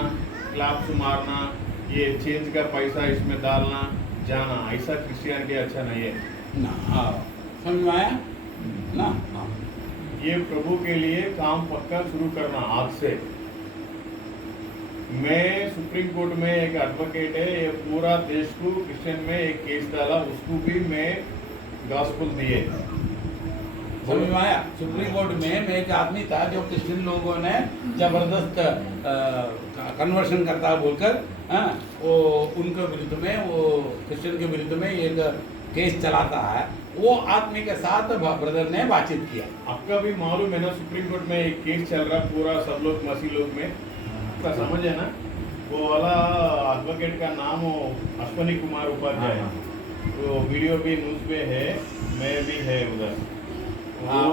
क्लाप्स मारना, ये चेंज का पैसा इसमें डालना जाना, ऐसा क्रिश्चियनिटी अच्छा नहीं है ना। समझ में आया ना। हाँ। ये प्रभु के लिए काम पक्का शुरू करना आज से। मैं सुप्रीम कोर्ट में एक एडवोकेट है, ये पूरा देश को क्रिश्चियन में एक केस डाला, उसको भी मैं गॉस्पेल दिए। समझ में आया। सुप्रीम कोर्ट में मैं एक आदमी था जो क्रिश्चियन लोगों ने जबरदस्त कन्वर्शन करता बोलकर, हाँ, वो उनके विरुद्ध में, वो क्रिश्चियन के विरुद्ध में एक केस चलाता है, वो आदमी के साथ ब्रदर ने बातचीत किया। आपका भी मालूम है ना, सुप्रीम कोर्ट में एक केस चल रहा, पूरा सब लोग मसीह लोग में, आपका समझ है ना, वो वाला एडवोकेट का नाम अश्वनी कुमार उपाध्याय, तो वीडियो भी न्यूज पे है, मैं भी है उधर।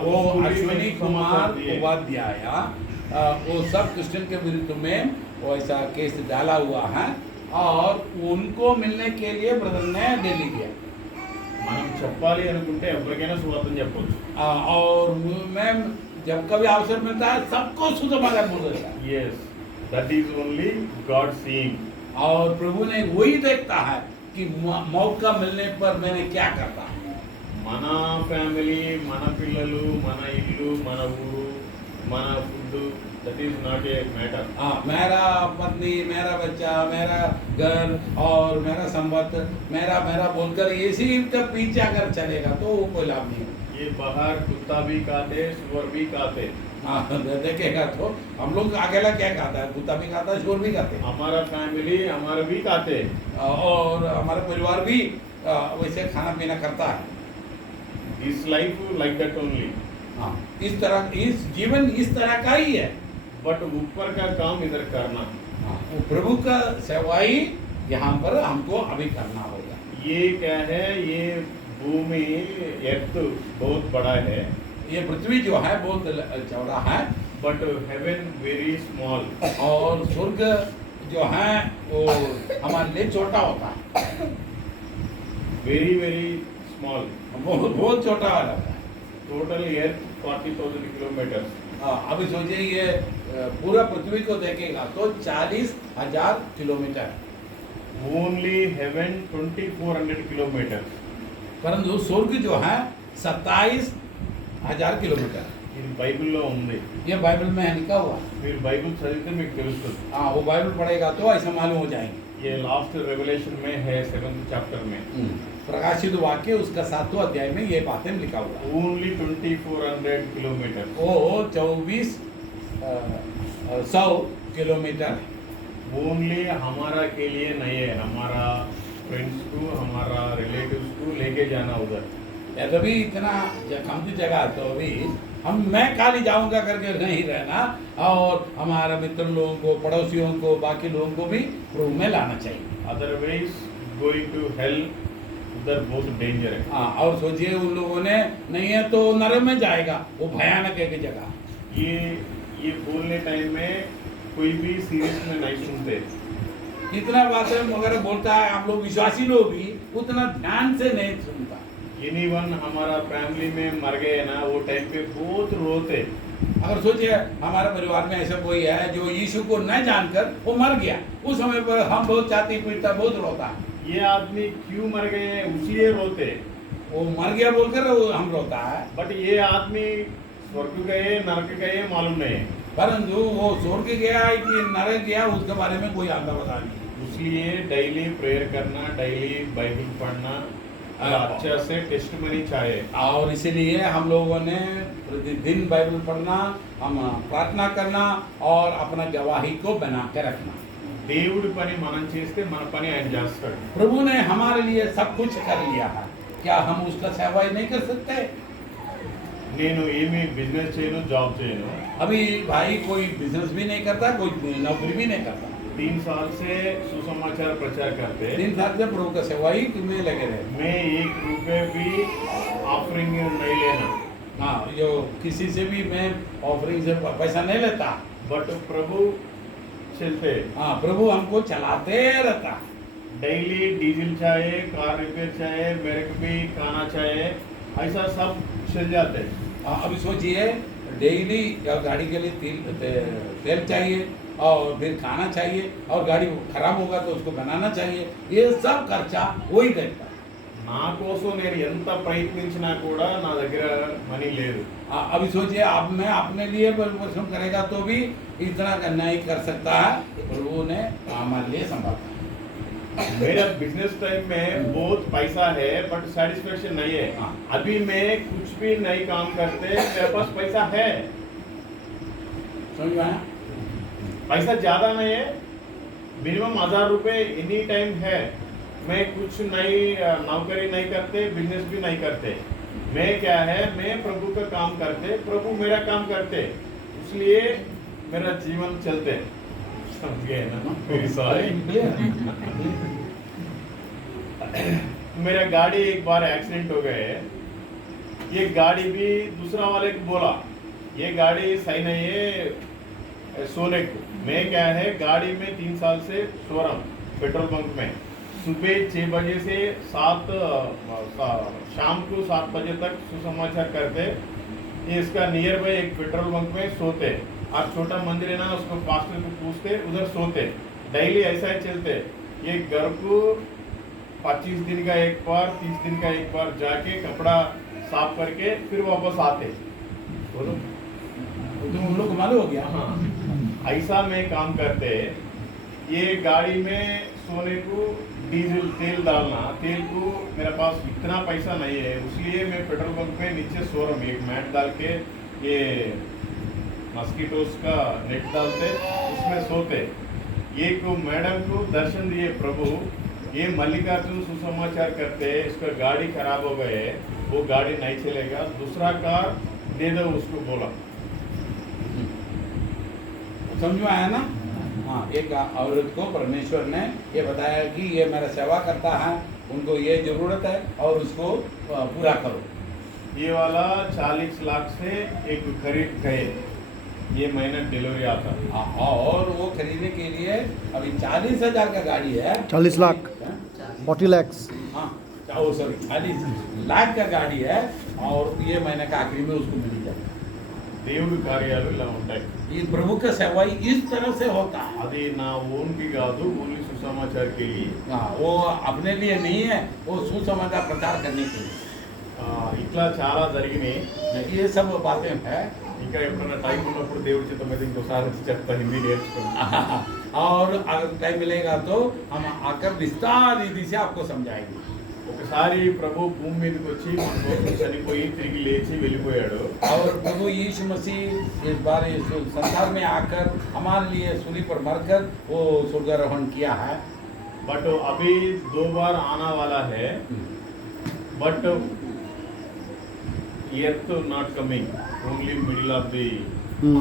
वो अश्वनी कुमार उपाध्याय, वो सब क्रिश्चियन के विरुद्ध में वो ऐसा केस डाला हुआ है, और उनको मिलने के लिए ब्रदर ने दिल्ली गया। మనం చెప్పాలి అనుకుంటే ఎవరికైనా సువార్త చెప్పొచ్చు। और मैं जब कभी अवसर मिलता है सबको सुसमाचार बोल देता है। Yes, that is only God seeing. और प्रभु ने वही देखता है कि मौका मिलने पर मैंने क्या करता। మన ఫ్యామిలీ, మన పిల్లలు, మన ఇల్లు, మన ఊరు, మన food, that is not a matter. हाँ, मेरा पत्नी, मेरा बच्चा, मेरा घर और मेरा संपत्त, मेरा बोलकर इसी का पीछे अगर चलेगा तो वो कोई लाभ नहीं है। ये बाहर कुत्ता भी खाते, सुअर भी खाते। हाँ, देखेगा तो हम लोग अकेला क्या खाता है, कुत्ता भी खाता है, चोर भी खाते हैं, हमारा फैमिली हमारा भी खाते, और हमारा परिवार भी वैसे खाना पीना करता है। इस लाइफ लाइक दैट ओनली। हाँ, इस तरह इस जीवन इस तरह का ही है। बट ऊपर का काम इधर करना। हाँ, वो प्रभु का सेवाई यहाँ पर हमको अभी करना होगा। ये क्या है, ये भूमि अर्थ बहुत बड़ा है, ये पृथ्वी जो है बहुत चौड़ा है, बट हेवन वेरी स्मॉल। और स्वर्ग जो है वो हमारे लिए छोटा होता है, वेरी वेरी स्मॉल, बहुत छोटा रहता है। टोटल अर्थ 40,000 किलोमीटर। अभी सोचिए ये पूरा पृथ्वी को देखेगा तो 40,000 किलोमीटर। Only haven 2400 kilometre. परंतु स्वर्ग जो है 27,000 किलोमीटर। ఇది బైబిల్లో ఉంది, ये बाइबल में है लिखा हुआ। మీరు బైబిల్ చదివితే మీకు తెలుస్తుంది। हाँ, वो बाइबल पढ़ेगा तो ऐसा मालूम हो जाएंगे। ये लास्ट रेवलेशन में है 7th चैप्टर में, प्रकाशित वाक्य उसका 7वां अध्याय में ये बातें लिखा हुआ है। Only 2400 kilometre. वो 2400 किलोमीटर ओनली हमारा के लिए नहीं है, हमारा फ्रेंड्स को, हमारा रिलेटिव्स को लेके जाना उधर। तभी इतना कम की जगह तो अभी मैं खाली जाऊंगा करके नहीं रहना, और हमारे मित्र लोगों को, पड़ोसियों को, बाकी लोगों को भी प्रभु में लाना चाहिए। अदरवाइज गोइंग टू हेल, उधर बहुत डेंजर है। हाँ, और सोचिए उन लोगों ने नहीं है तो नरक में जाएगा, वो भयानक एक जगह। ये बोलने टाइम में कोई भी सीरियस में नहीं सुनते। इतना बातें मगर बोलता है, हम लोग विश्वासी लोग भी उतना ध्यान से नहीं सुनता। एनीवन हमारा फैमिली में मर गए ना, वो टाइम पे बहुत रोते। अगर सोचिए हमारे परिवार में ऐसा कोई है जो यीशु को न जानकर वो मर गया, उस समय पर हम बहुत छाती पीटता, बहुत रोता। ये आदमी क्यों मर गए, उसीलिए रोते। वो मर गया बोलकर वो हम रोता है, बट ये आदमी स्वर्ग गए नरक गए मालूम नहीं है, परंतु वो स्वर्ग गया है कि नरक गया उसके बारे में कोई आता बता नहीं। इसलिए डेली प्रेयर करना, डेली बाइबल पढ़ना, और अच्छा से टेस्टमनी चाहिए। और इसीलिए हम लोगों ने प्रतिदिन बाइबल पढ़ना, हम प्रार्थना करना और अपना गवाही को बना के रखना। దేవుడి పని మనం చేస్తే మన పని ఆయన చేస్తాడు। प्रभु ने हमारे लिए सब कुछ कर लिया है, क्या हम उसका सेवा नहीं कर सकते? నేను ఏమీ బిజినెస్ చేయను, జాబ్ చేయను। अभी भाई कोई बिजनेस भी नहीं करता, कोई नौकरी भी नहीं करता, 3 साल से सुसमाचार प्रचार करते, 3 साल से प्रभु का सेवा ही में लगे रहे। मैं 1 रुपये भी ऑफरिंग नहीं लेना, हाँ, जो किसी से भी मैं ऑफरिंग से पैसा नहीं लेता, बट प्रभु चलते। हाँ, प्रभु हमको चलाते रहता। डेली डीजल चाहिए, कार रिपेयर चाहिए, मेरे को भी खाना चाहिए, ऐसा सब चल जाते। अभी सोचिए, डेली गाड़ी के लिए तेल चाहिए और फिर खाना चाहिए और गाड़ी खराब होगा तो उसको बनाना चाहिए, ये सब खर्चा वही देता। నా కోసం నేను ఎంత ప్రయత్నించినా కూడా నా దగ్గర మనీ లేదు। अभी सोचिए, अब मैं अपने लिए परिश्रम करेगा तो भी इतना नहीं कर सकता है, प्रभु ने हमारे लिए संभाला। मेरा बिजनेस टाइम में बहुत पैसा है बट सेटिस्फेक्शन नहीं है। हाँ। अभी मैं कुछ भी नहीं काम करते, मेरे पास पैसा है, समझ में आया? पैसा ज्यादा नहीं है, मिनिमम 1000 रुपए एनी टाइम है। मैं कुछ नहीं नौकरी नहीं करते, बिजनेस भी नहीं करते, मैं क्या है, मैं प्रभु का काम करते, प्रभु मेरा काम करते, इसलिए मेरा जीवन चलते। समझ ना मेरी सॉरी। मेरा गाड़ी एक बार एक्सीडेंट हो गए, ये गाड़ी भी दूसरा वाले को बोला ये गाड़ी सही नहीं है सोने को। मैं क्या है, गाड़ी में 3 साल से सो रहा हूँ पेट्रोल पंप में, सुबह 6 बजे से शाम को 7 बजे तक सुसमाचार करते। ये इसका नियर बाय एक पेट्रोल पंप में सोते, और छोटा मंदिर है ना, उसको पास्टर को पूछते, उधर सोते, डेली ऐसा ही चलते। ये घर को 25 दिन का एक बार, 30 दिन का एक बार जाके कपड़ा साफ करके फिर वापस आते। बोलो तुम हम लोग को मालूम हो गया। हाँ, ऐसा में काम करते। ये गाड़ी में सोने को डीजल तेल डालना, तेल को मेरे पास इतना पैसा नहीं है, इसलिए मैं पेट्रोल पंप में नीचे सो रहा हूँ, एक मैट डाल के, ये मस्कीटोस का नेट डालते, उसमें सोते। ये को मैडम को दर्शन दिए प्रभु, ये मल्लिकार्जुन सुसमाचार करते, इसका गाड़ी खराब हो गए, वो गाड़ी नहीं चलेगा, दूसरा कार दे दो उसको बोला। समझ में आया ना? हाँ, एक औरत को परमेश्वर ने ये बताया कि ये मेरा सेवा करता है, उनको ये जरूरत है और उसको पूरा करो। ये वाला 40 लाख से एक खरीद गए, ये महीना डिलीवरी आता। और वो खरीदने के लिए अभी 40,000 का गाड़ी है, 40 लाख 40 lakhs। हाँ, सॉरी 40 लाख का गाड़ी है, और ये महीने का आखिरी में उसको मिल जाएगा। దేవుడి కార్యాలు ఇలా ఉంటాయి। ये प्रभु का सेवा इस तरह से होता है। అది నా ఓన్ కి కాదు, ఓన్లీ సుసమాచార్ కి। हाँ, वो अपने लिए नहीं है, वो सुसमाचार प्रचार करने के लिए। ఇట్లా చాలా జరిగినాయి। ये सब बातें हैं। ఇంకా ఎప్పుడైనా టైం ఉన్నప్పుడు దేవుడి చిత్తం మీద ఇంకోసారి వచ్చి చెప్తా, హిందీ నేర్చుకుని। और अगर टाइम मिलेगा तो हम आकर विस्तार विधि से आपको समझाएंगे। ఒకసారి ప్రభు భూమి మీదకి వచ్చి మన కోసం చనిపోయి తిరిగి లేచి వెళ్ళిపోయాడు। और प्रभु यीशु मसीह इस बार इस संसार में आकर हमारे लिए सूली पर मरकर वो स्वर्गारोहण किया है। बट अभी 2 बार आना वाला है, but earth not coming, only middle of the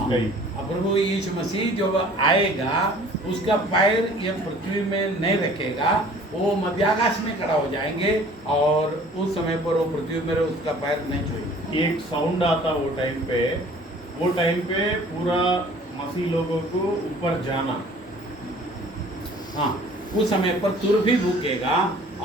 sky। अब प्रभु यीशु मसीह जब आएगा, उसका पैर ये पृथ्वी में नहीं रखेगा, वो मध्याकाश में खड़ा हो जाएंगे, और उस समय पर वो पृथ्वी में उसका पैर नहीं छुएगा। एक साउंड आता वो टाइम पे पूरा मसीह लोगों को ऊपर जाना। हाँ, उस समय पर तुर भी भूकेगा,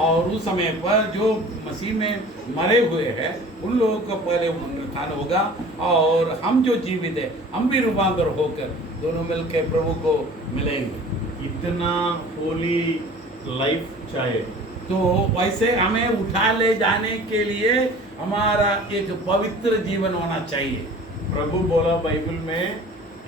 और उस समय पर जो मसीह में मरे हुए हैं उन लोगों का पहले पुनरुत्थान होगा, और हम जो जीवित है हम भी रूपांतर होकर दोनों मिलकर प्रभु को मिलेंगे। इतना होली लाइफ चाहिए। तो वैसे हमें उठा ले जाने के लिए हमारा एक पवित्र जीवन होना चाहिए। प्रभु बोला बाइबल में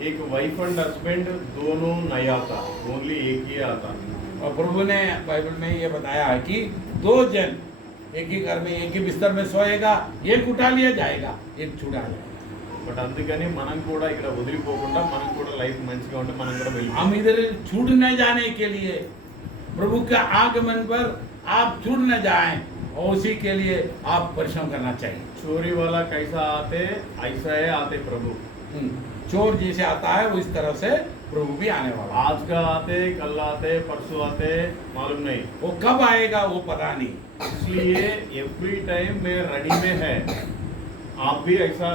एक वाइफ एंड हस्बैंड दोनों नहीं आता, ओनली एक ही आता। और प्रभु ने बाइबल में ये बताया है कि दो जन एक ही घर में एक ही बिस्तर में सोएगा, एक उठा लिया जाएगा, एक छुड़ा जाएगा। బట్ అందుకని మనం కూడా ఇక్కడ వదిలిపోకుండా మనం కూడా లైఫ్ మంచిగా ఉంటే మనం కూడా వెళ్ళి हम इधर छूट न जाने के लिए प्रभु के आगमन पर आप छूट न जाएं और उसी के लिए आप परिश्रम करना चाहिए। चोरी वाला कैसा आते ऐसा है आते प्रभु। चोर जैसे आता है वो इस तरह से प्रभु भी आने वाला है। आज का आते, कल आते, परसों आते, मालूम नहीं वो कब आएगा वो पता नहीं। इसलिए एवरी टाइम में रेडी में है, आप भी ऐसा।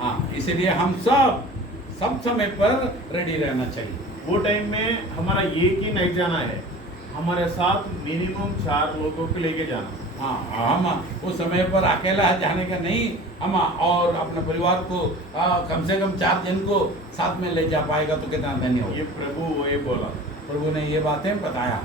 हाँ, इसलिए हम सब समय पर रेडी रहना चाहिए। वो टाइम में हमारा एक ही नहीं जाना है, हमारे साथ मिनिमम 4 लोगों को लेके जाना। हाँ, हम उस समय पर अकेला जाने का नहीं, हम और अपने परिवार को कम से कम 4 जन को साथ में ले जा पाएगा तो कितना धन्य होगा। ये प्रभु वो ये बोला। प्रभु ने ये बातें बताया।